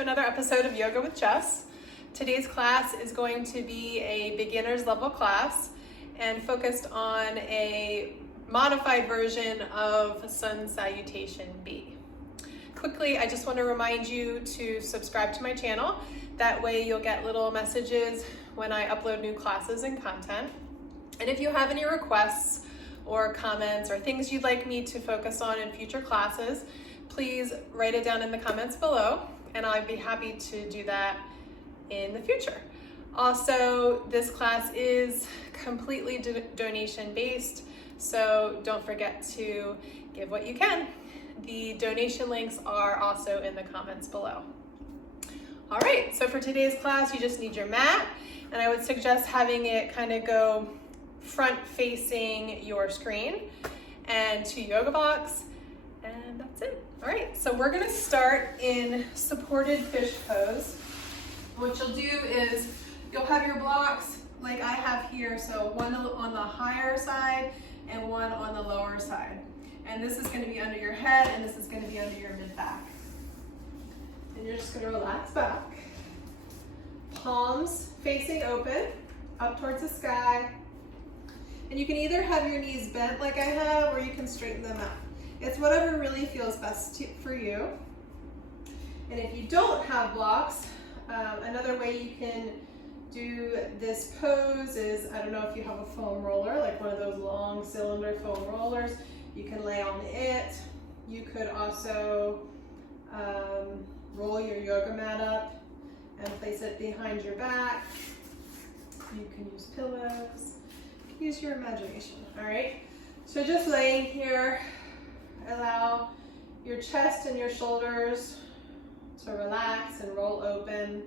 to another episode of Yoga with Jess. Today's class is going to be a beginner's level class and focused on a modified version of Sun Salutation B. Quickly, I just want to remind you to subscribe to my channel. That way you'll get little messages when I upload new classes and content. And if you have any requests or comments or things you'd like me to focus on in future classes, please write it down in the comments below, and I'd be happy to do that in the future. Also, this class is completely donation based, so don't forget to give what you can. The donation links are also in the comments below. All right, so for today's class, you just need your mat, and I would suggest having it kind of go front facing your screen and two yoga blocks, and that's it. All right, so we're gonna start in supported fish pose. What you'll do is you'll have your blocks like I have here, so one on the higher side and one on the lower side. And this is gonna be under your head and this is gonna be under your mid-back. And you're just gonna relax back. Palms facing open, up towards the sky. And you can either have your knees bent like I have, or you can straighten them out. It's whatever really feels best for you. And if you don't have blocks, another way you can do this pose is, I don't know if you have a foam roller, like one of those long cylinder foam rollers, you can lay on it. You could also roll your yoga mat up and place it behind your back. You can use pillows. Use your imagination, all right? So just laying here, allow your chest and your shoulders to relax and roll open.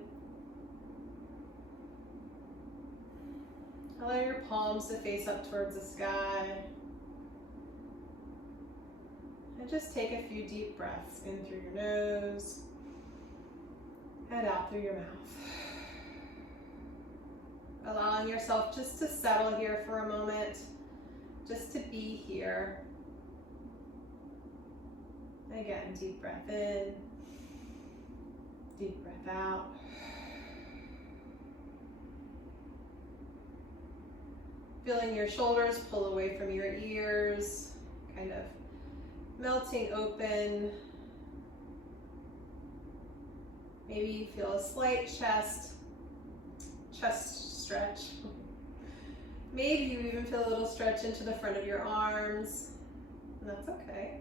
Allow your palms to face up towards the sky. And just take a few deep breaths in through your nose and out through your mouth. Allowing yourself just to settle here for a moment, just to be here. Again, deep breath in, deep breath out. Feeling your shoulders pull away from your ears, kind of melting open. Maybe you feel a slight chest stretch. Maybe you even feel a little stretch into the front of your arms, and that's okay.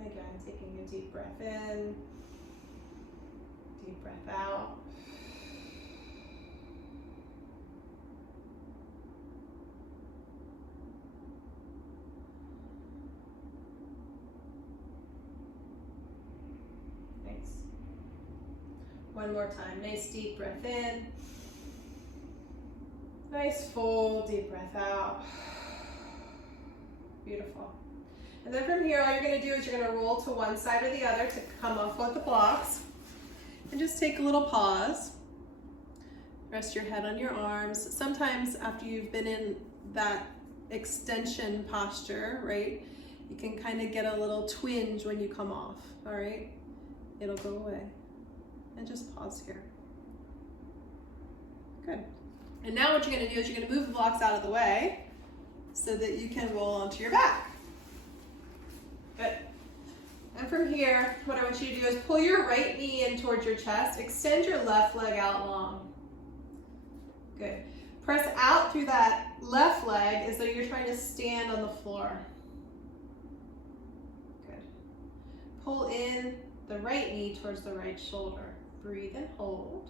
Again, taking a deep breath in, deep breath out. Nice. One more time. Nice deep breath in. Nice full deep breath out. Beautiful. And then from here, all you're going to do is you're going to roll to one side or the other to come off with the blocks. And just take a little pause. Rest your head on your arms. Sometimes after you've been in that extension posture, right, you can kind of get a little twinge when you come off, all right? It'll go away. And just pause here. Good. And now what you're going to do is you're going to move the blocks out of the way so that you can roll onto your back. Good. And from here, what I want you to do is pull your right knee in towards your chest. Extend your left leg out long. Good. Press out through that left leg as though you're trying to stand on the floor. Good. Pull in the right knee towards the right shoulder. Breathe and hold.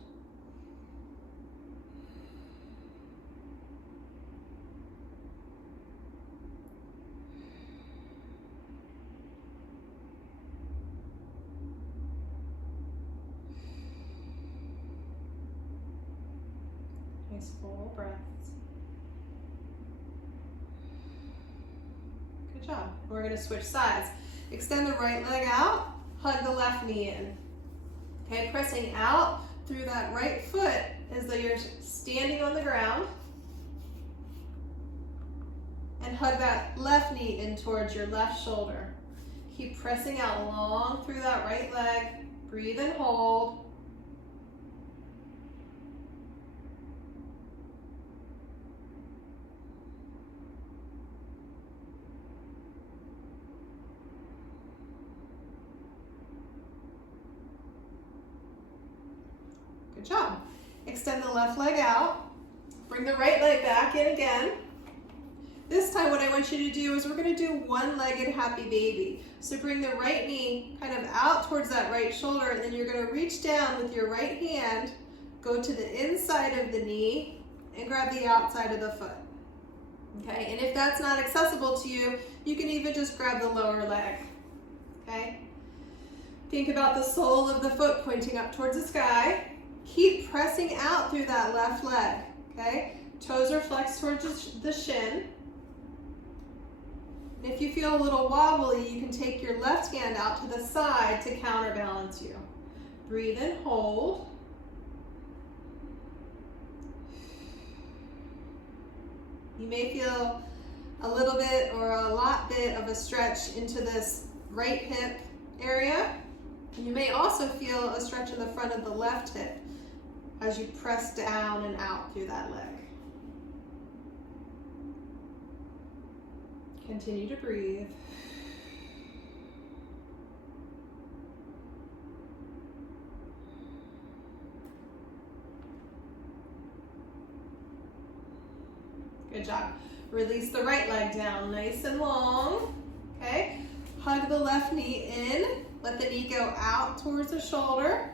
Nice full breaths. Good job. We're going to switch sides. Extend the right leg out, hug the left knee in. Okay, pressing out through that right foot as though you're standing on the ground. and hug that left knee in towards your left shoulder. Keep pressing out long through that right leg. Breathe and hold. Good job. Extend the left leg out. Bring the right leg back in again. This time what I want you to do is we're going to do one-legged happy baby. So bring the right knee kind of out towards that right shoulder, and then you're going to reach down with your right hand, go to the inside of the knee, and grab the outside of the foot. Okay, and if that's not accessible to you, you can even just grab the lower leg. Okay? Think about the sole of the foot pointing up towards the sky. Keep pressing out through that left leg. Okay? Toes are flexed towards the shin. And if you feel a little wobbly, you can take your left hand out to the side to counterbalance you. Breathe and hold. You may feel a little bit or a lot bit of a stretch into this right hip area. You may also feel a stretch in the front of the left hip as you press down and out through that leg. Continue to breathe. Good job. Release the right leg down nice and long. Okay. Hug the left knee in. Let the knee go out towards the shoulder.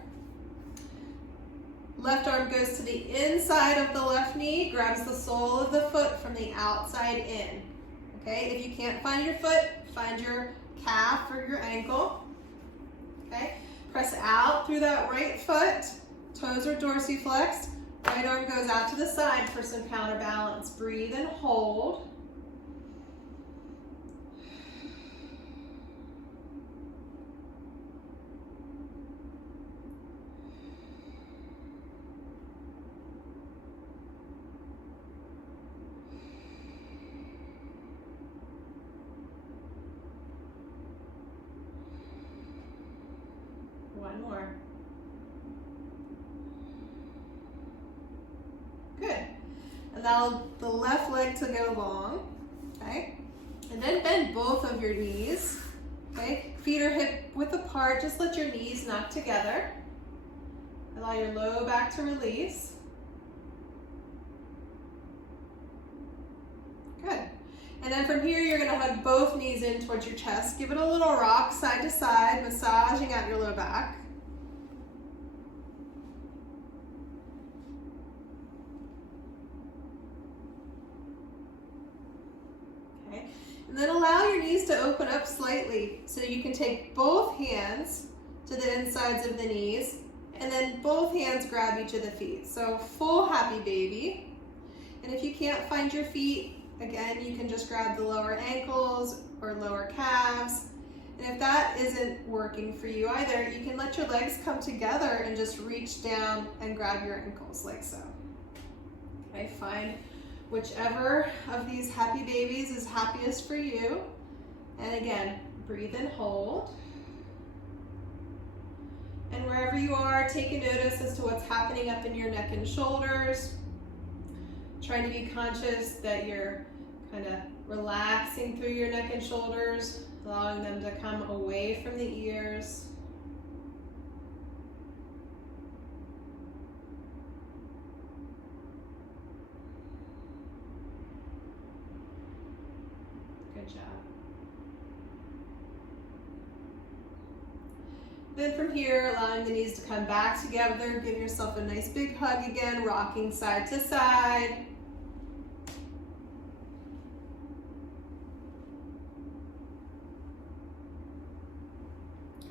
Left arm goes to the inside of the left knee, grabs the sole of the foot from the outside in. Okay, if you can't find your foot, find your calf or your ankle. Okay, press out through that right foot. Toes are dorsiflexed. Right arm goes out to the side for some counterbalance. Breathe and hold. One more. Good. Allow the left leg to go long, okay? And then bend both of your knees, okay? Feet are hip width apart. Just let your knees knock together. Allow your low back to release. Good. And then from here, you're gonna hug both knees in towards your chest. Give it a little rock side to side, massaging out your low back. Okay. And then allow your knees to open up slightly so you can take both hands to the insides of the knees, and then both hands grab each of the feet. So full happy baby. And if you can't find your feet, again, you can just grab the lower ankles or lower calves. And if that isn't working for you either, you can let your legs come together and just reach down and grab your ankles like so. Okay, find whichever of these happy babies is happiest for you. And again, breathe and hold. And wherever you are, take a notice as to what's happening up in your neck and shoulders. Trying to be conscious that you're kind of relaxing through your neck and shoulders, allowing them to come away from the ears. Good job. Then from here, allowing the knees to come back together, give yourself a nice big hug again, rocking side to side.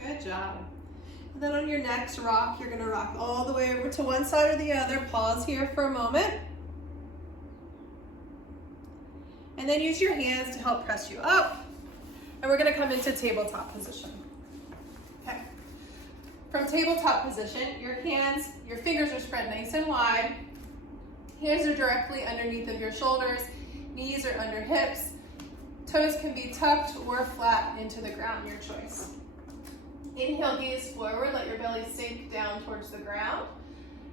Good job. And then on your next rock, you're gonna rock all the way over to one side or the other. Pause here for a moment. And then use your hands to help press you up. And we're gonna come into tabletop position. Okay. From tabletop position, your fingers are spread nice and wide. Hands are directly underneath of your shoulders. Knees are under hips. Toes can be tucked or flat into the ground, your choice. Inhale, gaze forward, let your belly sink down towards the ground.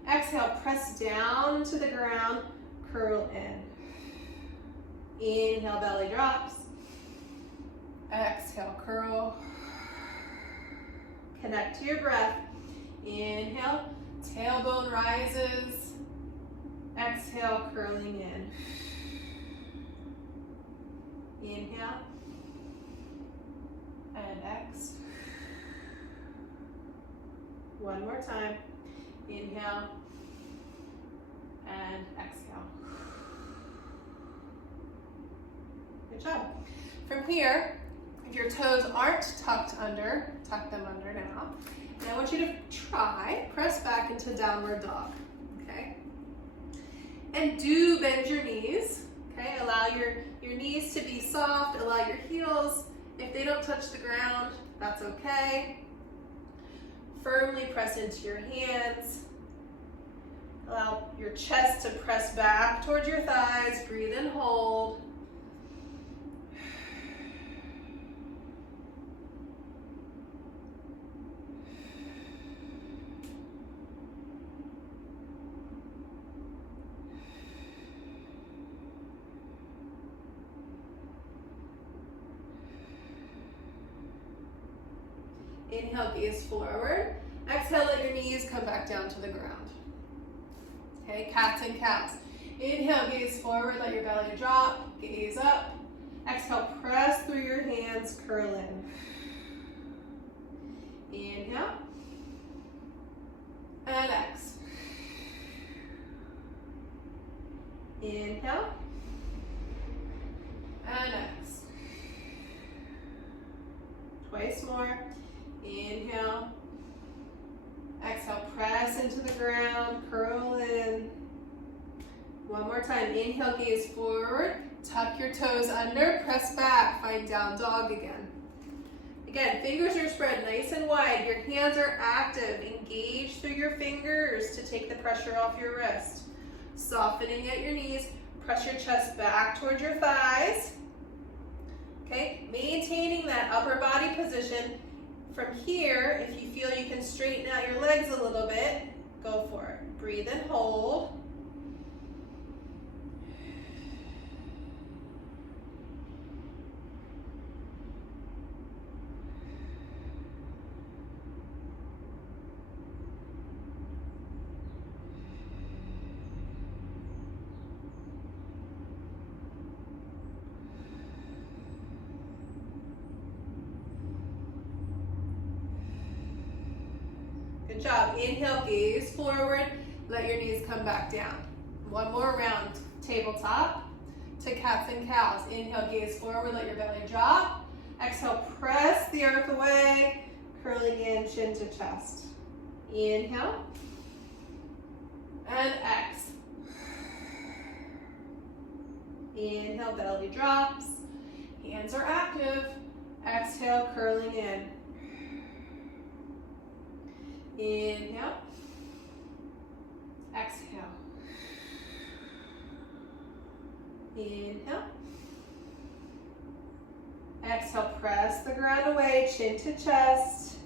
Exhale, press down to the ground, curl in. Inhale, belly drops. Exhale, curl. Connect to your breath. Inhale, tailbone rises. Exhale, curling in. Inhale and exhale. One more time. Inhale and exhale. Good job. From here, if your toes aren't tucked under, tuck them under now. And I want you to try, press back into downward dog, okay? And do bend your knees, okay? Allow your knees to be soft, allow your heels, if they don't touch the ground, that's okay. Firmly press into your hands. Allow your chest to press back towards your thighs, breathe and hold. Inhale, gaze forward. Exhale, let your knees come back down to the ground. Okay, cats and cows. Inhale, gaze forward, let your belly drop, gaze up. Exhale, press through your hands, curl in. Inhale. And exhale. Inhale. And exhale. Twice more. Inhale. Exhale, press into the ground, curl in. One more time. Inhale, gaze forward. Tuck your toes under, press back, find down dog again. Again, fingers are spread nice and wide. Your hands are active. Engage through your fingers to take the pressure off your wrist. Softening at your knees. Press your chest back towards your thighs. Okay, maintaining that upper body position. From here, if you feel you can straighten out your legs a little bit, go for it. Breathe and hold. Good job. Inhale, gaze forward. Let your knees come back down. One more round. Tabletop to cats and cows. Inhale, gaze forward. Let your belly drop. Exhale, press the earth away. Curling in, chin to chest. Inhale. And exhale. Inhale, belly drops. Hands are active. Exhale, curling in. Inhale. Exhale. Inhale. Exhale, press the ground away, chin to chest.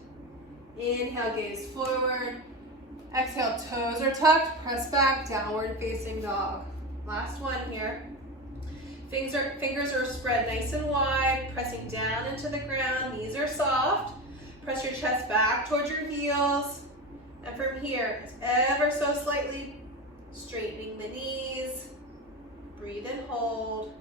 Inhale, gaze forward. Exhale, toes are tucked, press back, downward facing dog. Last one here. Fingers are spread nice and wide, pressing down into the ground, knees are soft. Press your chest back towards your heels. And from here, ever so slightly, straightening the knees. Breathe and hold.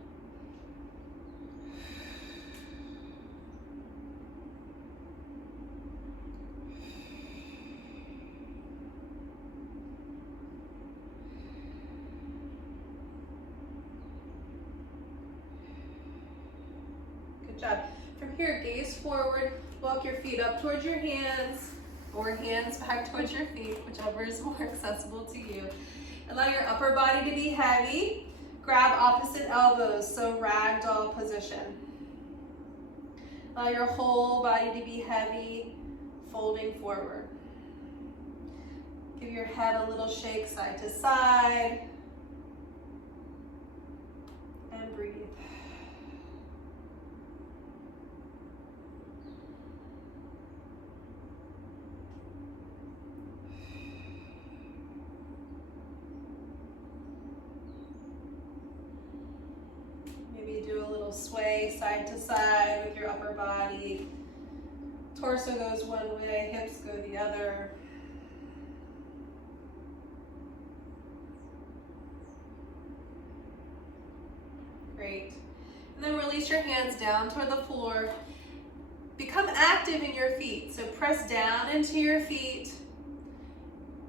Good job. From here, gaze forward. Walk your feet up towards your hands or hands back towards your feet, whichever is more accessible to you. Allow your upper body to be heavy. Grab opposite elbows, so ragdoll position. Allow your whole body to be heavy, folding forward. Give your head a little shake side to side. And breathe. sway side to side with your upper body. Torso goes one way, hips go the other. Great. And then release your hands down toward the floor. Become active in your feet. So press down into your feet.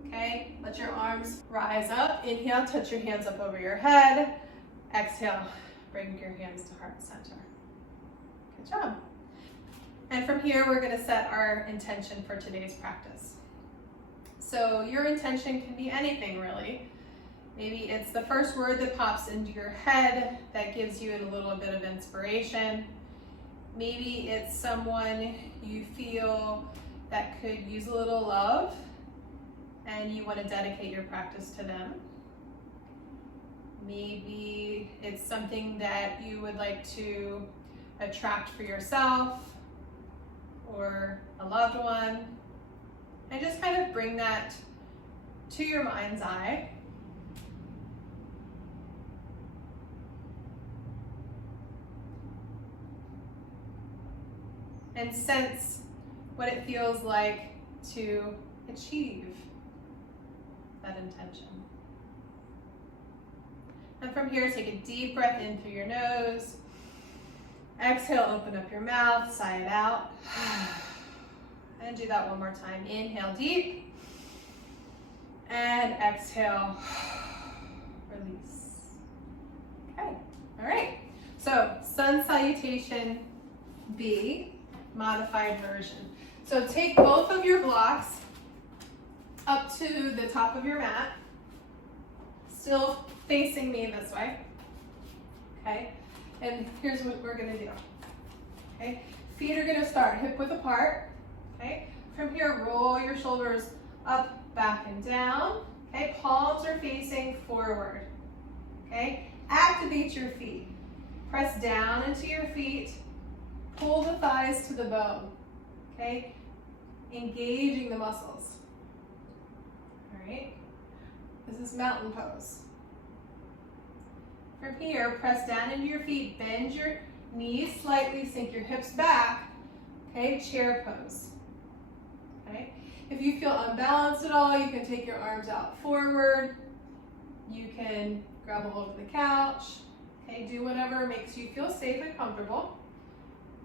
Okay, let your arms rise up. Inhale, touch your hands up over your head. Exhale, bring your hands to heart center. Good job. And from here, we're going to set our intention for today's practice. So your intention can be anything, really. Maybe it's the first word that pops into your head that gives you a little bit of inspiration. Maybe it's someone you feel that could use a little love and you want to dedicate your practice to them. Maybe it's something that you would like to attract for yourself or a loved one. And just kind of bring that to your mind's eye. And sense what it feels like to achieve that intention. And from here, take a deep breath in through your nose. Exhale, open up your mouth, sigh it out. And do that one more time. Inhale deep. And exhale, release. Okay, all right. So, Sun Salutation B, modified version. So take both of your blocks up to the top of your mat, still facing me this way, okay? And here's what we're gonna do, okay? Feet are gonna start hip width apart, okay? From here, roll your shoulders up, back, and down, okay? Palms are facing forward, okay? Activate your feet. Press down into your feet, pull the thighs to the bone, okay? Engaging the muscles. All right, this is mountain pose. From here, press down into your feet, bend your knees slightly, sink your hips back, okay? Chair pose, okay? If you feel unbalanced at all, you can take your arms out forward. You can grab a hold of the couch, okay? Do whatever makes you feel safe and comfortable,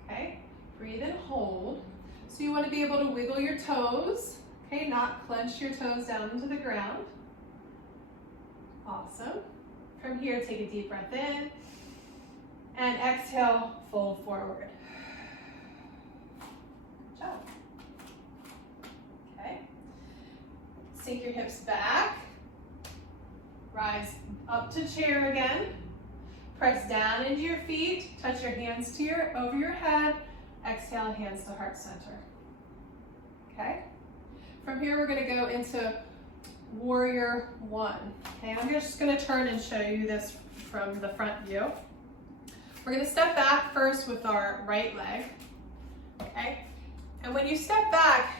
okay? Breathe and hold. So you want to be able to wiggle your toes, okay? Not clench your toes down into the ground. Awesome. From here, take a deep breath in and exhale, fold forward. Good job. Okay. Sink your hips back. Rise up to chair again. Press down into your feet. Touch your hands to over your head. Exhale, hands to heart center. Okay. From here, we're going to go into Warrior One. Okay, I'm just going to turn and show you this from the front view. We're going to step back first with our right leg. Okay. And when you step back,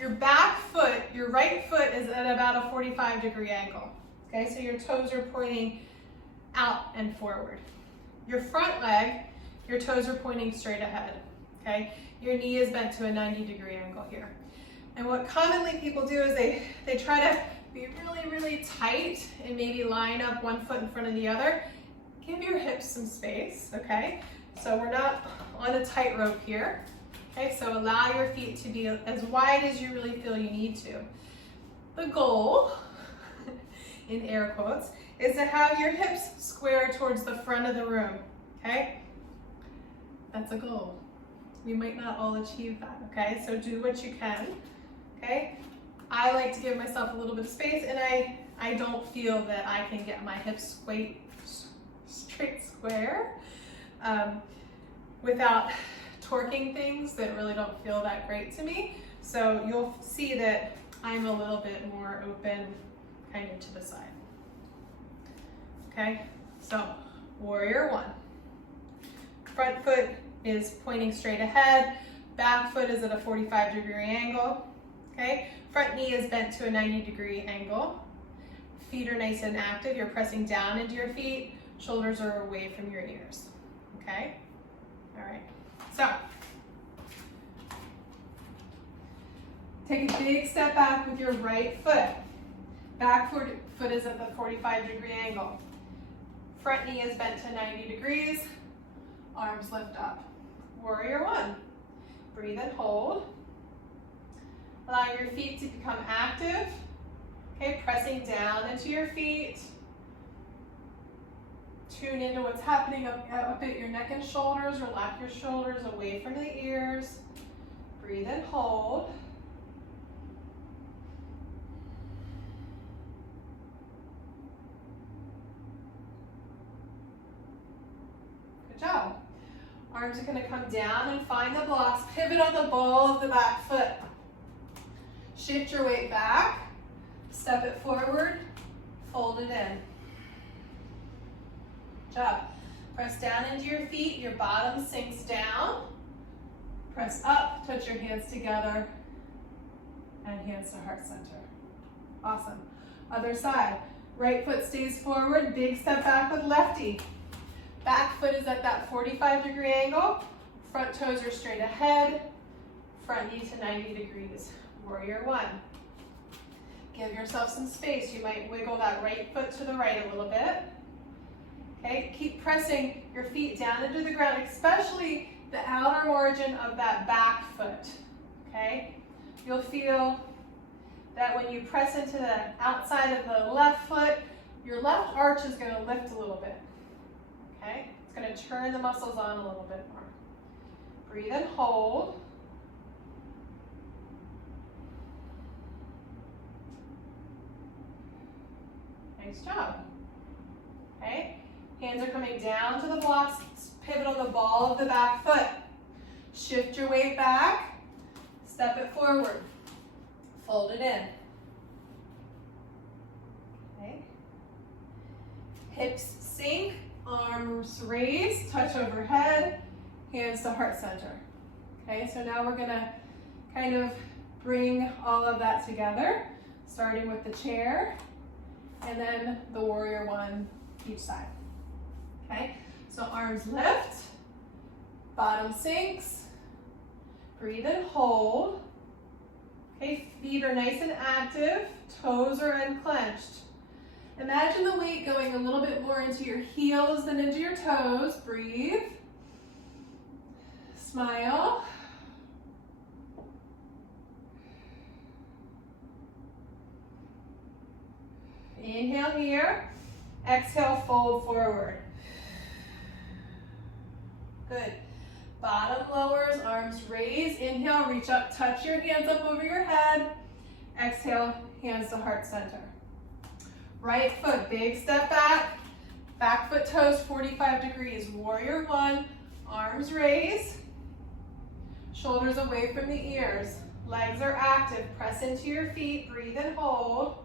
your back foot, your right foot is at about a 45-degree angle. Okay, so your toes are pointing out and forward. Your front leg, your toes are pointing straight ahead. Okay, your knee is bent to a 90-degree angle here. And what commonly people do is they try to be really, really tight and maybe line up one foot in front of the other. Give your hips some space, okay? So we're not on a tightrope here. Okay, so allow your feet to be as wide as you really feel you need to. The goal, in air quotes, is to have your hips square towards the front of the room, okay? That's a goal. We might not all achieve that, okay? So do what you can, okay? I like to give myself a little bit of space, and I don't feel that I can get my hips straight square without torquing things that really don't feel that great to me. So you'll see that I'm a little bit more open kind of to the side. Okay, so Warrior One. Front foot is pointing straight ahead. Back foot is at a 45-degree angle. Okay, front knee is bent to a 90-degree angle. Feet are nice and active. You're pressing down into your feet. Shoulders are away from your ears. Okay, All right, so take a big step back with your right foot. Back foot is at the 45-degree angle. Front knee is bent to 90 degrees. Arms lift up. Warrior one. Breathe and hold. Allow your feet to become active. Okay, pressing down into your feet. Tune into what's happening up at your neck and shoulders. Relax your shoulders away from the ears. Breathe and hold. Good job. Arms are going to come down and find the blocks. Pivot on the ball of the back foot. Shift your weight back. Step it forward. Fold it in. Good job. Press down into your feet. Your bottom sinks down. Press up. Touch your hands together. And hands to heart center. Awesome. Other side. Right foot stays forward. Big step back with lefty. Back foot is at that 45-degree angle. Front toes are straight ahead. Front knee to 90 degrees. Warrior one. Give yourself some space. You might wiggle that right foot to the right a little bit. Okay, keep pressing your feet down into the ground, especially the outer margin of that back foot. Okay, you'll feel that when you press into the outside of the left foot, your left arch is going to lift a little bit. Okay, it's going to turn the muscles on a little bit more. Breathe and hold. Nice job. Okay, hands are coming down to the blocks. Pivot on the ball of the back foot. Shift your weight back. Step it forward. Fold it in. Okay. Hips sink. Arms raised, touch overhead, hands to heart center. Okay, so now we're gonna kind of bring all of that together, starting with the chair, and then the warrior one each side. Okay, so arms lift, bottom sinks, breathe and hold. Okay, feet are nice and active, toes are unclenched. Imagine the weight going a little bit more into your heels than into your toes. Breathe. Smile. Inhale here. Exhale, fold forward. Good. Bottom lowers, arms raised. Inhale, reach up, touch your hands up over your head. Exhale, hands to heart center. Right foot, big step back. Back foot toes 45 degrees. Warrior one, arms raised. Shoulders away from the ears. Legs are active. Press into your feet, breathe and hold.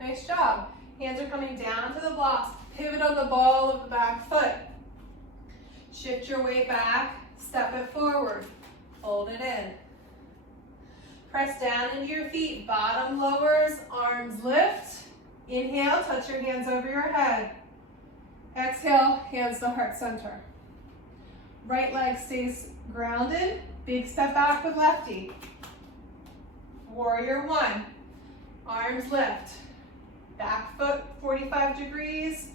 Nice job. Hands are coming down to the blocks. Pivot on the ball of the back foot. Shift your weight back. Step it forward. Fold it in. Press down into your feet. Bottom lowers. Arms lift. Inhale. Touch your hands over your head. Exhale. Hands to heart center. Right leg stays grounded. Big step back with lefty. Warrior one. Arms lift. Back foot 45 degrees,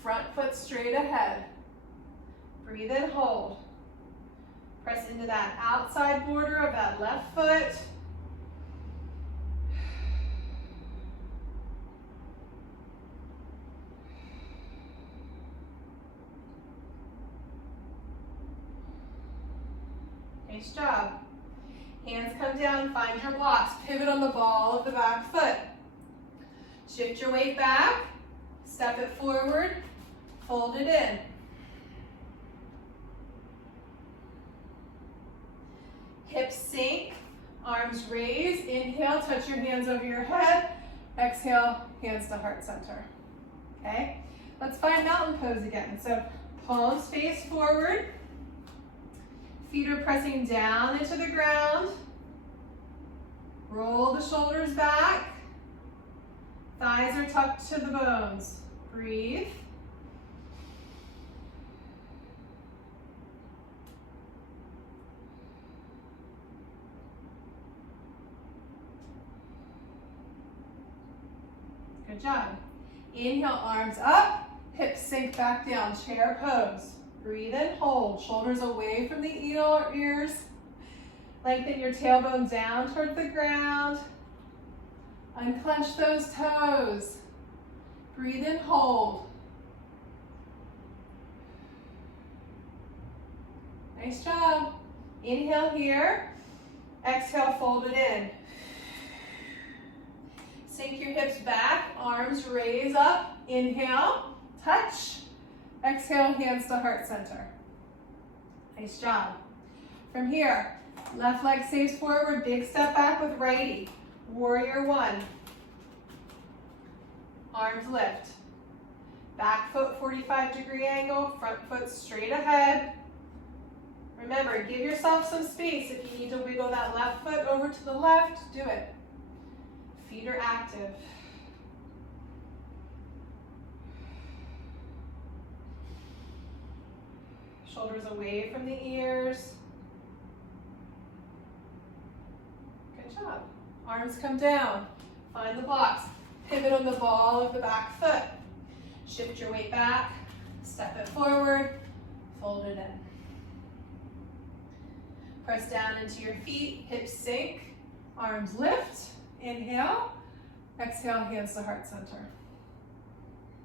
front foot straight ahead. Breathe and hold. Press into that outside border of that left foot. Nice job. Hands come down, find your blocks. Pivot on the ball of the back foot. Shift your weight back, step it forward, fold it in. Hips sink, arms raised. Inhale, touch your hands over your head. Exhale, hands to heart center. Okay, let's find mountain pose again. So palms face forward, Feet are pressing down into the ground. Roll the shoulders back. Thighs are tucked to the bones. Breathe. Good job. Inhale, arms up, hips sink back down, chair pose. Breathe in, hold, shoulders away from the ears. Lengthen your tailbone down toward the ground. Unclench those toes. Breathe in, hold. Nice job. Inhale here. Exhale, fold it in. Sink your hips back, arms raise up. Inhale, touch. Exhale, hands to heart center. Nice job. From here, left leg stays forward, big step back with righty. Warrior one. Arms lift. Back foot 45-degree angle, front foot straight ahead. Remember, give yourself some space. If you need to wiggle that left foot over to the left, do it. Feet are active. Shoulders away from the ears. Good job. Arms come down. Find the blocks. Pivot on the ball of the back foot. Shift your weight back. Step it forward. Fold it in. Press down into your feet. Hips sink. Arms lift. Inhale. Exhale, hands to heart center.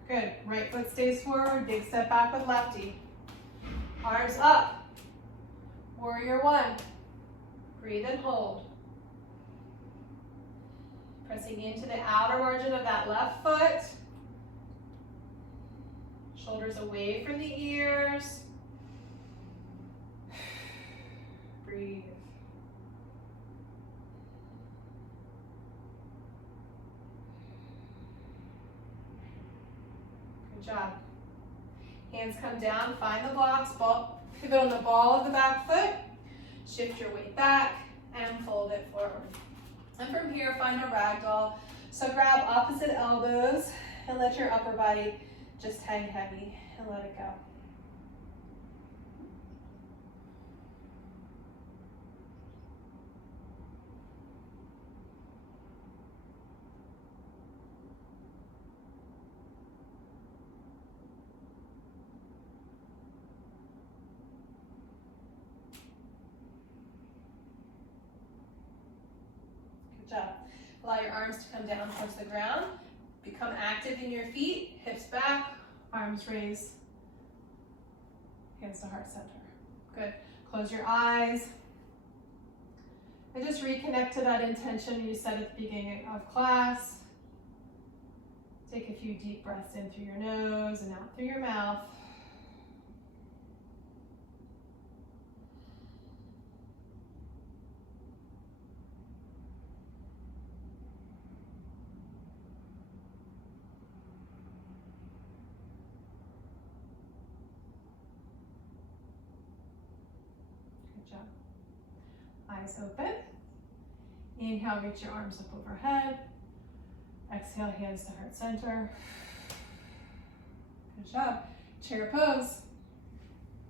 Good. Right foot stays forward. Big step back with lefty. Arms up. Warrior one. Breathe and hold. Pressing into the outer margin of that left foot. Shoulders away from the ears. Breathe. Good job. Hands come down, find the blocks, pivot on the ball of the back foot, shift your weight back, and fold it forward. And from here, find a ragdoll. So grab opposite elbows and let your upper body just hang heavy and let it go. Job. Allow your arms to come down towards the ground. Become active in your feet. Hips back, arms raised, hands to heart center. Good. Close your eyes. And just reconnect to that intention you set at the beginning of class. Take a few deep breaths in through your nose and out through your mouth. Eyes open. Inhale, reach your arms up overhead. Exhale, hands to heart center. Good job. Chair pose.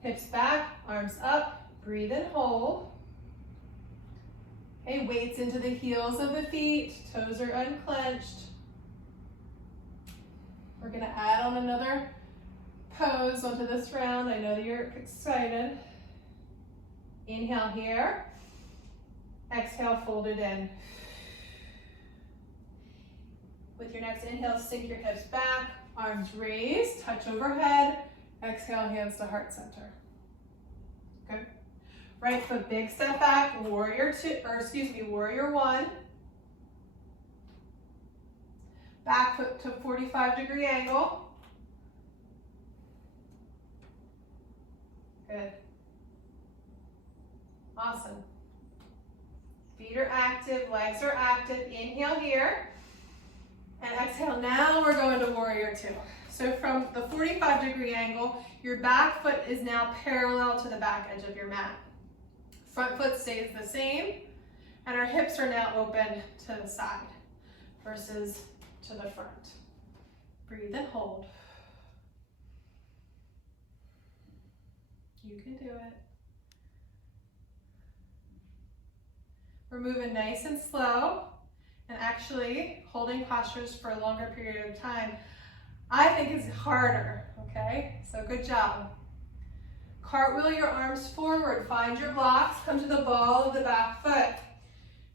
Hips back, arms up. Breathe and hold. Okay, weights into the heels of the feet. Toes are unclenched. We're going to add on another pose onto this round. I know that you're excited. Inhale here. Exhale, fold it in. With your next inhale, sink your hips back, arms raised, touch overhead. Exhale, hands to heart center. Good. Right foot, big step back, warrior one. Back foot to 45-degree angle. Good. Awesome. Feet are active, legs are active. Inhale here. And exhale. Now we're going to warrior two. So from the 45-degree angle, your back foot is now parallel to the back edge of your mat. Front foot stays the same, and our hips are now open to the side versus to the front. Breathe and hold. You can do it. We're moving nice and slow, and actually holding postures for a longer period of time, I think is harder, okay? So good job. Cartwheel your arms forward, find your blocks, come to the ball of the back foot.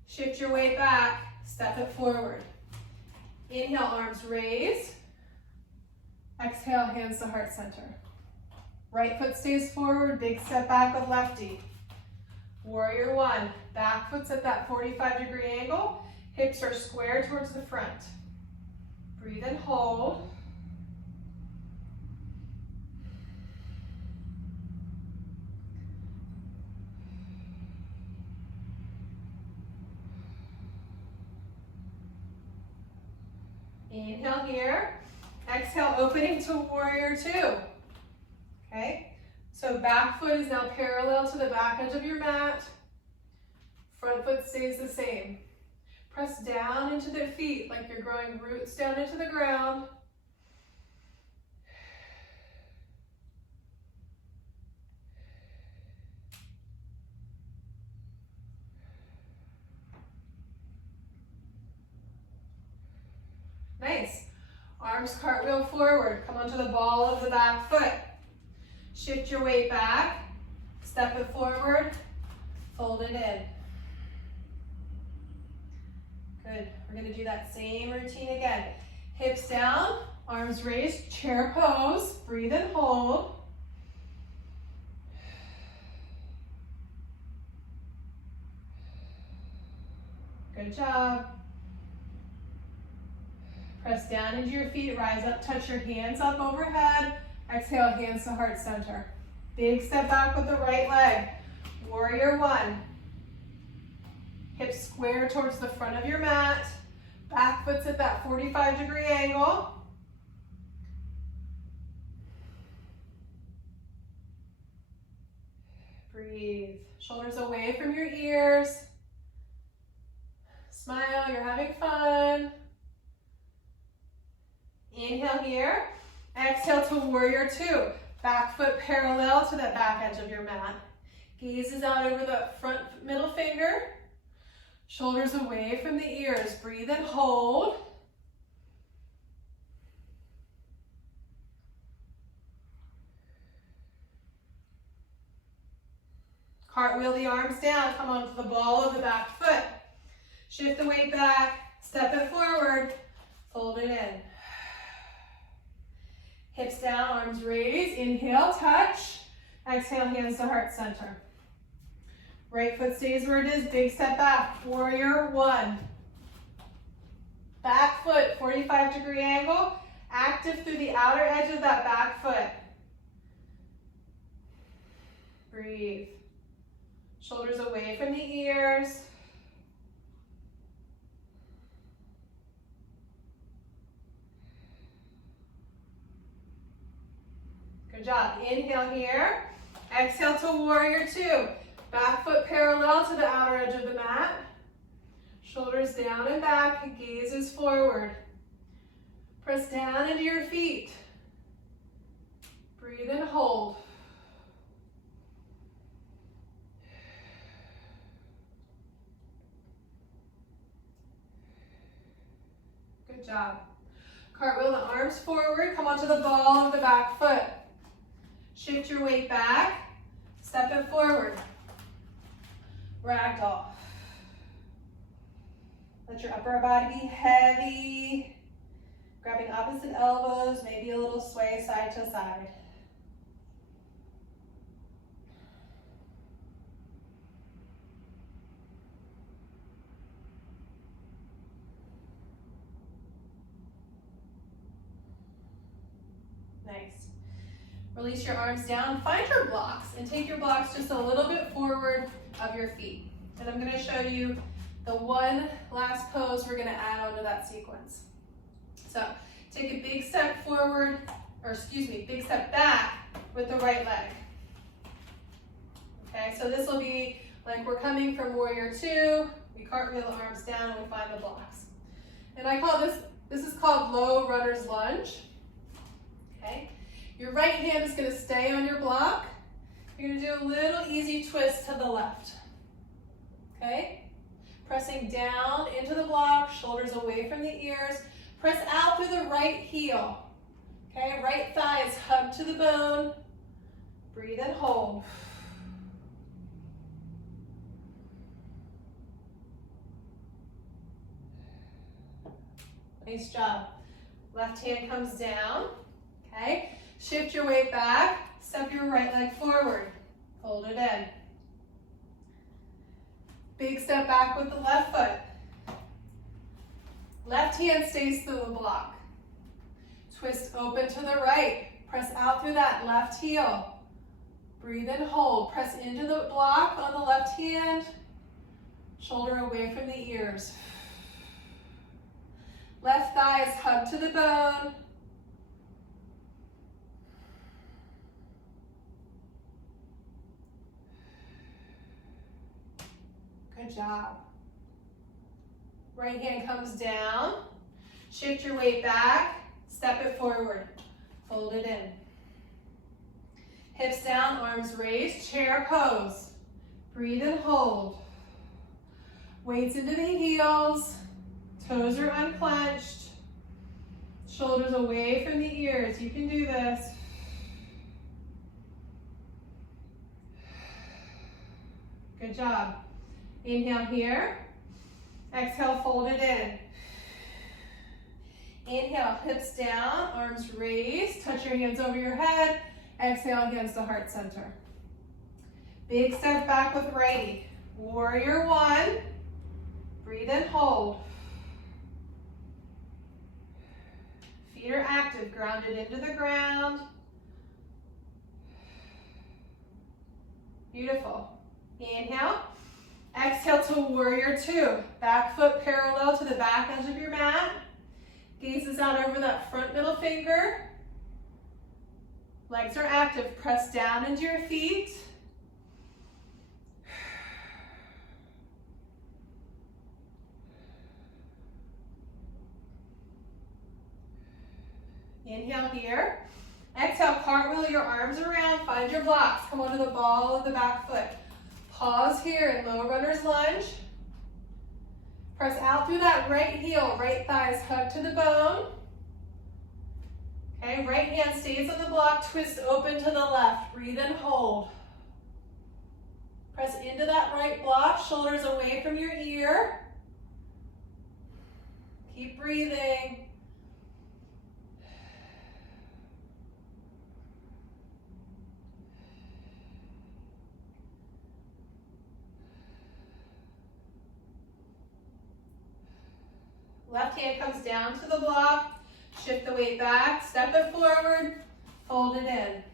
Shift your weight back, step it forward. Inhale, arms raise. Exhale, hands to heart center. Right foot stays forward, big step back with lefty. Warrior one, back foot's at that 45-degree angle. Hips are square towards the front. Breathe and hold. Inhale here. Exhale, opening to warrior two. Okay, so back foot is now parallel to the back edge of your mat. Front foot stays the same. Press down into the feet like you're growing roots down into the ground. Nice. Arms cartwheel forward. Come onto the ball of the back foot. Shift your weight back. Step it forward. Fold it in. Good. We're going to do that same routine again. Hips down, arms raised, chair pose. Breathe and hold. Good job. Press down into your feet, rise up, touch your hands up overhead. Exhale, hands to heart center. Big step back with the right leg. Warrior one. Hips square towards the front of your mat. Back foot's at that 45-degree angle. Breathe. Shoulders away from your ears. Smile, you're having fun. Inhale here. Exhale to warrior two. Back foot parallel to that back edge of your mat. Gaze is out over the front middle finger. Shoulders away from the ears. Breathe and hold. Cartwheel the arms down. Come onto the ball of the back foot. Shift the weight back. Step it forward. Fold it in. Hips down, arms raised. Inhale, touch. Exhale, hands to heart center. Right foot stays where it is. Big step back. Warrior one. Back foot, 45-degree angle. Active through the outer edge of that back foot. Breathe. Shoulders away from the ears. Good job. Inhale here. Exhale to warrior two. Back foot parallel to the outer edge of the mat. Shoulders down and back. Gaze is forward. Press down into your feet. Breathe and hold. Good job. Cartwheel the arms forward. Come onto the ball of the back foot. Shift your weight back. Step it forward. Ragdoll. Let your upper body be heavy. Grabbing opposite elbows, maybe a little sway side to side. Nice. Release your arms down. Find your blocks and take your blocks just a little bit forward of your feet. And I'm going to show you the one last pose we're going to add onto that sequence. So take a big step forward, or excuse me, big step back with the right leg. Okay, so this will be Like we're coming from warrior two, we cartwheel the arms down and we find the blocks. And I call this is called low runner's lunge. Okay. Your right hand is going to stay on your block. You're going to do a little easy twist to the left. Okay. Pressing down into the block, shoulders away from the ears. Press out through the right heel. Okay, right thigh is hugged to the bone. Breathe and hold. Nice job. Left hand comes down. Okay, shift your weight back. Step your right leg forward. Fold it in. Big step back with the left foot. Left hand stays through the block. Twist open to the right. Press out through that left heel. Breathe and hold. Press into the block on the left hand. Shoulder away from the ears. Left thigh is hugged to the bone. Good job. Right hand comes down. Shift your weight back. Step it forward. Fold it in. Hips down, arms raised, chair pose. Breathe and hold. Weights into the heels. Toes are unclenched. Shoulders away from the ears. You can do this. Good job. Inhale here. Exhale, fold it in. Inhale, hips down, arms raised. Touch your hands over your head. Exhale, hands to heart center. Big step back with righty. Warrior one. Breathe and hold. Feet are active, grounded into the ground. Beautiful. Inhale. Exhale to warrior two. Back foot parallel to the back edge of your mat. Gazes out over that front middle finger. Legs are active. Press down into your feet. Inhale here. Exhale, cartwheel your arms around. Find your blocks. Come onto the ball of the back foot. Pause here in low runner's lunge. Press out through that right heel. Right thigh is hugged to the bone. Okay, right hand stays on the block. Twist open to the left. Breathe and hold. Press into that right block. Shoulders away from your ear. Keep breathing. Left hand comes down to the block. Shift the weight back. Step it forward. Fold it in.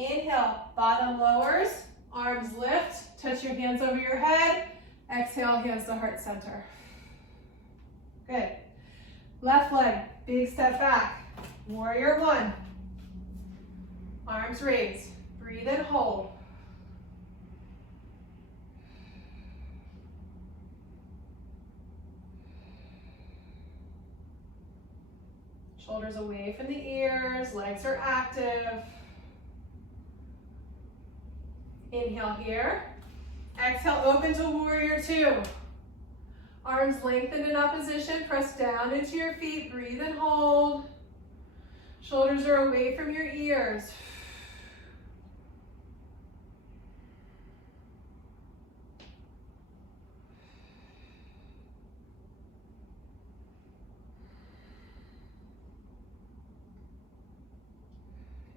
Inhale, bottom lowers. Arms lift. Touch your hands over your head. Exhale, hands to heart center. Good. Left leg, big step back. Warrior one. Arms raised. Breathe and hold. Shoulders away from the ears, legs are active. Inhale here. Exhale, open to warrior two. Arms lengthened in opposition, press down into your feet, breathe and hold. Shoulders are away from your ears.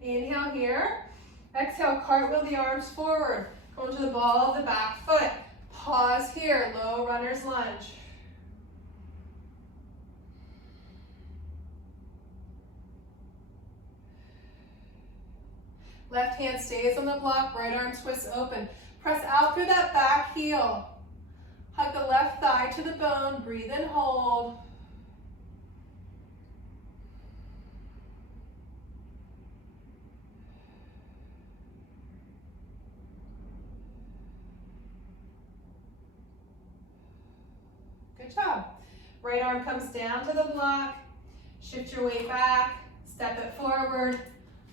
Inhale here. Exhale, cartwheel the arms forward. Go to the ball of the back foot. Pause here, low runner's lunge. Left hand stays on the block, right arm twists open. Press out through that back heel. Hug the left thigh to the bone, breathe and hold. Good job. Right arm comes down to the block. Shift your weight back. Step it forward.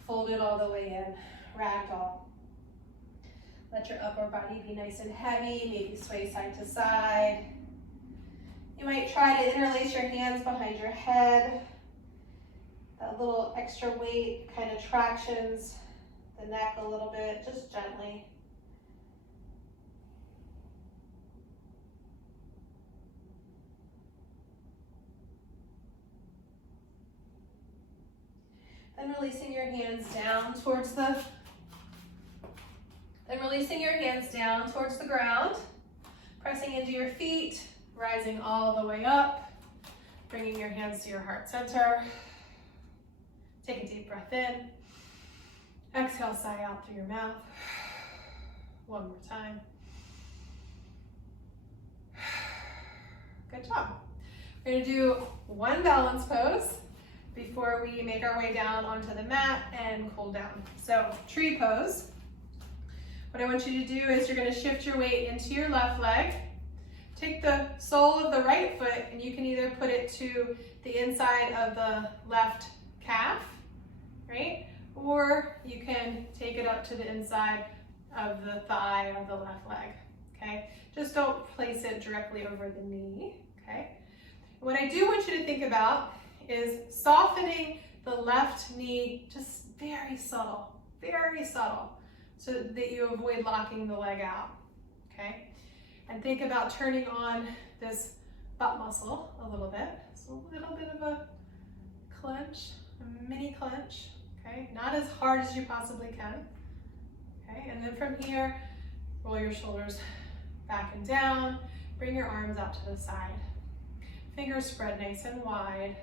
Fold it all the way in. Ragdoll. Let your upper body be nice and heavy. Maybe sway side to side. You might try to interlace your hands behind your head. That little extra weight kind of tractions the neck a little bit, just gently. Then releasing your hands down towards the ground, pressing into your feet, rising all the way up, bringing your hands to your heart center. Take a deep breath in. Exhale, sigh out through your mouth. One more time. Good job. We're going to do one balance pose before we make our way down onto the mat and cool down. So, tree pose. What I want you to do is you're going to shift your weight into your left leg. Take the sole of the right foot and you can either put it to the inside of the left calf, right? Or you can take it up to the inside of the thigh of the left leg, okay? Just don't place it directly over the knee, okay? What I do want you to think about is softening the left knee, just very subtle, so that you avoid locking the leg out, okay? And think about turning on this butt muscle a little bit. So a little bit of a clench, a mini clench, okay? Not as hard as you possibly can, okay? And then from here, roll your shoulders back and down, bring your arms out to the side. Fingers spread nice and wide.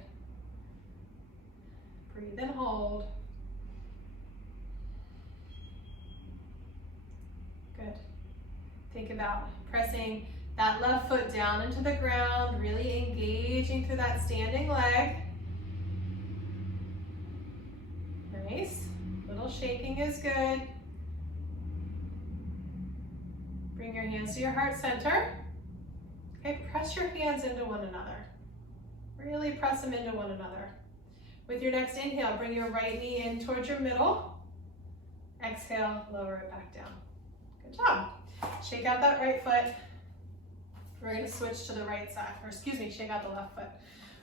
Breathe and hold. Good. Think about pressing that left foot down into the ground, really engaging through that standing leg. Nice. Little shaking is good. Bring your hands to your heart center. Okay, press your hands into one another. Really press them into one another. With your next inhale, bring your right knee in towards your middle. Exhale, lower it back down. Good job. Shake out that right foot. We're going to switch to the right side, or excuse me, shake out the left foot.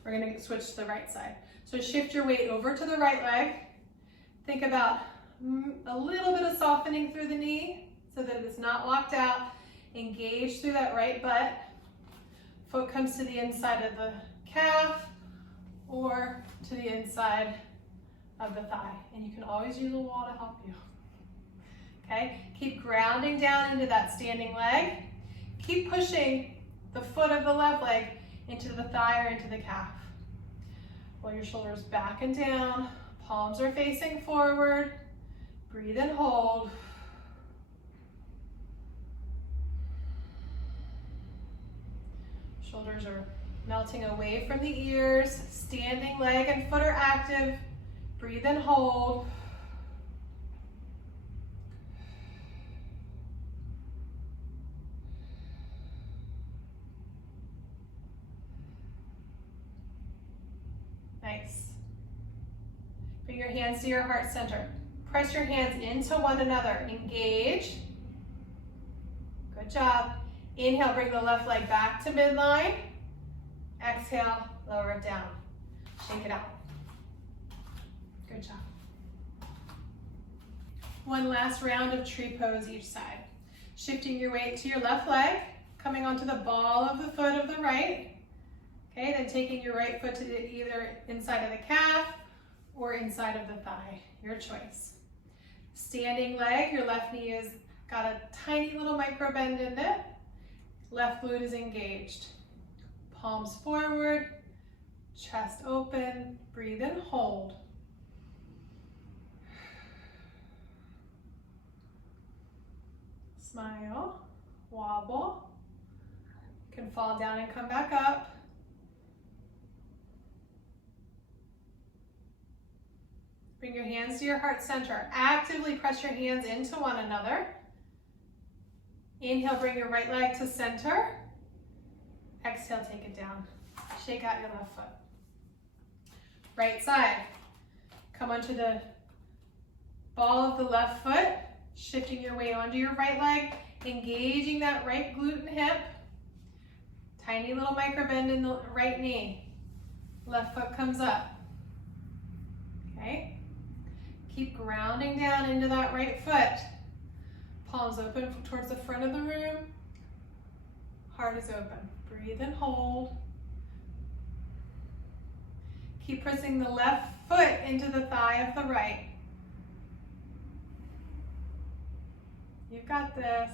We're going to switch to the right side. So shift your weight over to the right leg. Think about a little bit of softening through the knee so that it's not locked out. Engage through that right butt. Foot comes to the inside of the calf or to the inside of the thigh. And you can always use a wall to help you. Okay, keep grounding down into that standing leg. Keep pushing the foot of the left leg into the thigh or into the calf. Roll your shoulders back and down. Palms are facing forward. Breathe and hold. Shoulders are melting away from the ears. Standing leg and foot are active. Breathe and hold. Nice. Bring your hands to your heart center. Press your hands into one another. Engage. Good job. Inhale, bring the left leg back to midline. Exhale, lower it down. Shake it out. Good job. One last round of tree pose each side. Shifting your weight to your left leg, coming onto the ball of the foot of the right. Okay, then taking your right foot to either inside of the calf or inside of the thigh, your choice. Standing leg, your left knee has got a tiny little micro bend in it. Left glute is engaged. Palms forward, chest open, breathe and hold. Smile, wobble. You can fall down and come back up. Bring your hands to your heart center. Actively press your hands into one another. Inhale, bring your right leg to center. Exhale, take it down. Shake out your left foot. Right side. Come onto the ball of the left foot, shifting your weight onto your right leg, engaging that right glute and hip. Tiny little micro bend in the right knee. Left foot comes up. Okay? Keep grounding down into that right foot. Palms open towards the front of the room. Heart is open. Breathe and hold. Keep pressing the left foot into the thigh of the right. You've got this.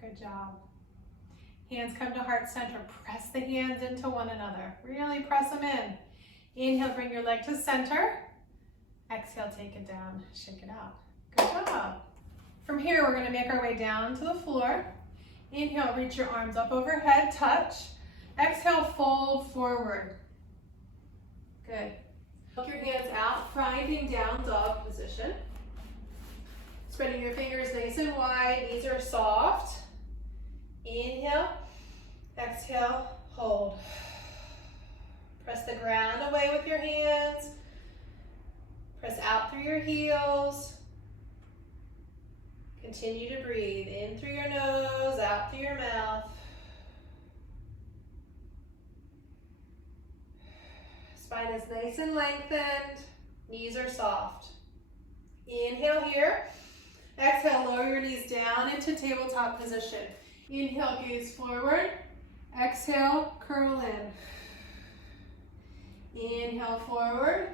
Good job. Hands come to heart center. Press the hands into one another. Really press them in. Inhale, bring your leg to center. Exhale, take it down. Shake it out. Good job. From here, we're going to make our way down to the floor. Inhale, reach your arms up overhead, touch. Exhale, fold forward. Good. Look your hands out, finding down dog position. Spreading your fingers nice and wide, knees are soft. Inhale, exhale, hold. Press the ground away with your hands. Press out through your heels. Continue to breathe in through your nose, out through your mouth. Spine is nice and lengthened. Knees are soft. Inhale here. Exhale, lower your knees down into tabletop position. Inhale, gaze forward. Exhale, curl in. Inhale, forward.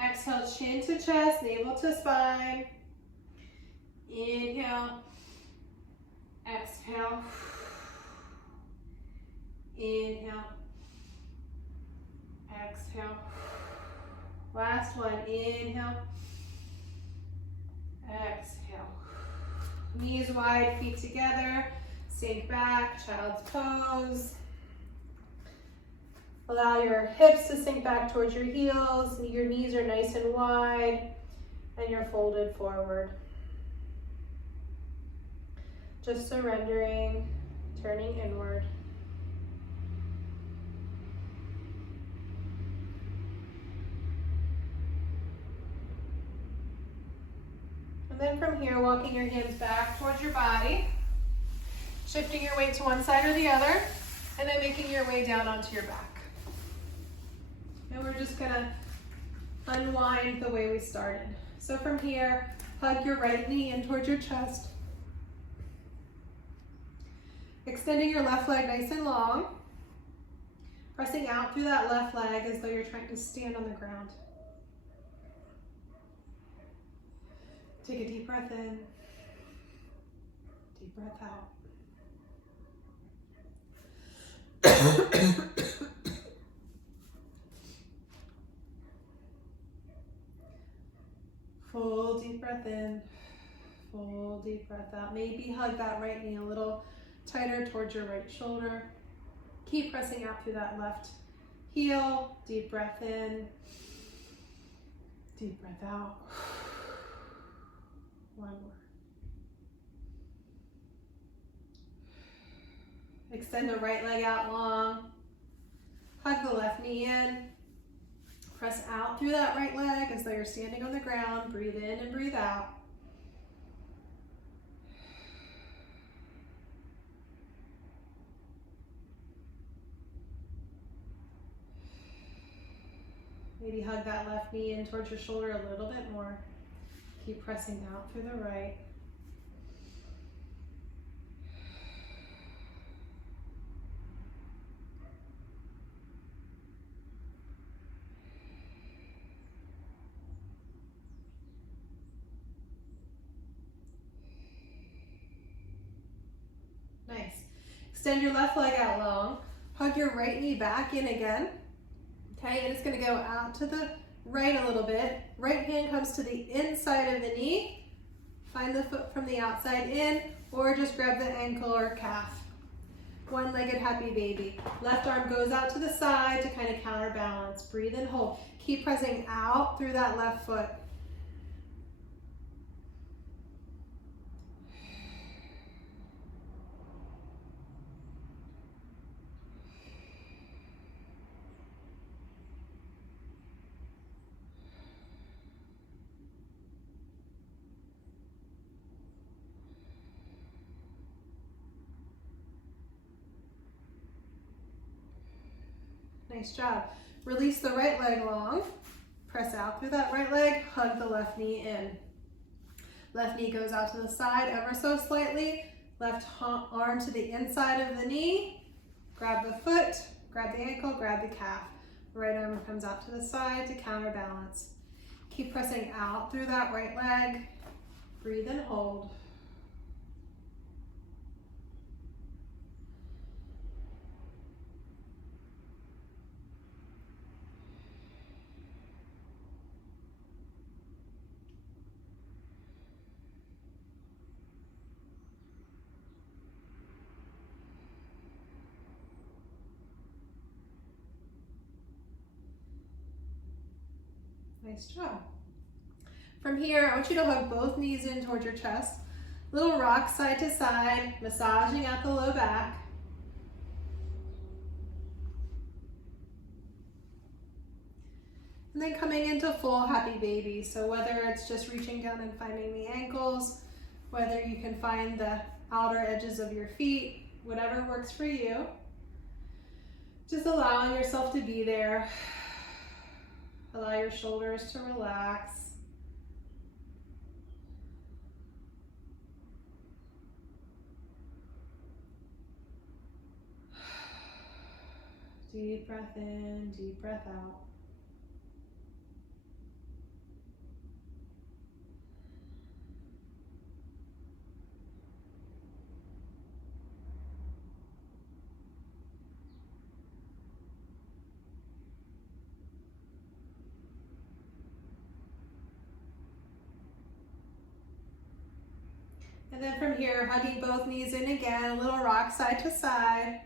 Exhale, chin to chest, navel to spine. Inhale. Exhale. Inhale. Exhale. Last one. Inhale. Exhale. Knees wide, feet together. Sink back, child's pose. Allow your hips to sink back towards your heels. Your knees are nice and wide, and you're folded forward. Just surrendering, turning inward. And then from here, walking your hands back towards your body, shifting your weight to one side or the other, and then making your way down onto your back. And we're just gonna unwind the way we started. So from here, hug your right knee in towards your chest. Extending your left leg nice and long. Pressing out through that left leg as though you're trying to stand on the ground. Take a deep breath in. Deep breath out. Full deep breath in, full deep breath out. Maybe hug that right knee a little tighter towards your right shoulder. Keep pressing out through that left heel. Deep breath in, deep breath out. One more. Extend the right leg out long. Hug the left knee in. Press out through that right leg as though you're standing on the ground. Breathe in and breathe out. Maybe hug that left knee in towards your shoulder a little bit more. Keep pressing out through the right. Nice. Extend your left leg out long. Hug your right knee back in again. Okay, and it's going to go out to the right a little bit. Right hand comes to the inside of the knee. Find the foot from the outside in, or just grab the ankle or calf. One-legged happy baby. Left arm goes out to the side to kind of counterbalance. Breathe and hold. Keep pressing out through that left foot. Nice job. Release the right leg long. Press out through that right leg. Hug the left knee in. Left knee goes out to the side ever so slightly. Left arm to the inside of the knee. Grab the foot, grab the ankle, grab the calf. Right arm comes out to the side to counterbalance. Keep pressing out through that right leg. Breathe and hold. Nice job. From here, I want you to hug both knees in towards your chest. Little rock side to side, massaging out the low back. And then coming into full happy baby. So whether it's just reaching down and finding the ankles, whether you can find the outer edges of your feet, whatever works for you. Just allowing yourself to be there. Allow your shoulders to relax. Deep breath in, deep breath out. And then from here, hugging both knees in again, a little rock side to side.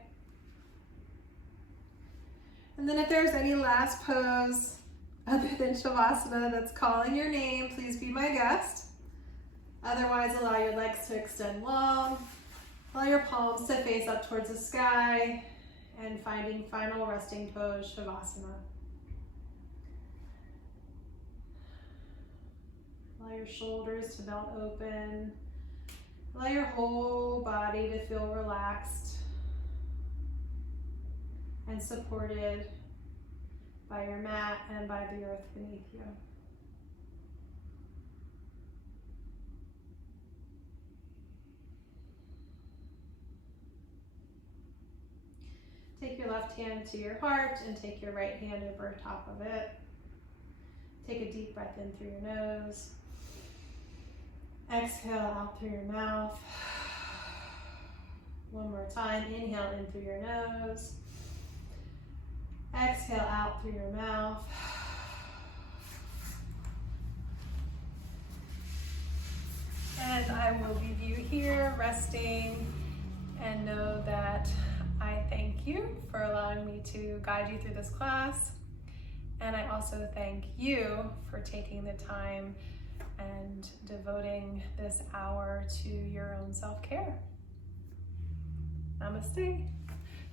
And then if there's any last pose other than Shavasana that's calling your name, please be my guest. Otherwise, allow your legs to extend long. Allow your palms to face up towards the sky and finding final resting pose, Shavasana. Allow your shoulders to melt open. Allow your whole body to feel relaxed and supported by your mat and by the earth beneath you. Take your left hand to your heart and take your right hand over top of it. Take a deep breath in through your nose. Exhale out through your mouth. One more time. Inhale in through your nose. Exhale out through your mouth. And I will leave you here resting, and know that I thank you for allowing me to guide you through this class. And I also thank you for taking the time and devoting this hour to your own self-care. Namaste.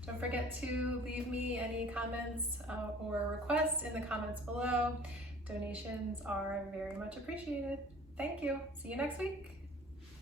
Don't forget to leave me any comments or requests in the comments below. Donations are very much appreciated. Thank you. See you next week.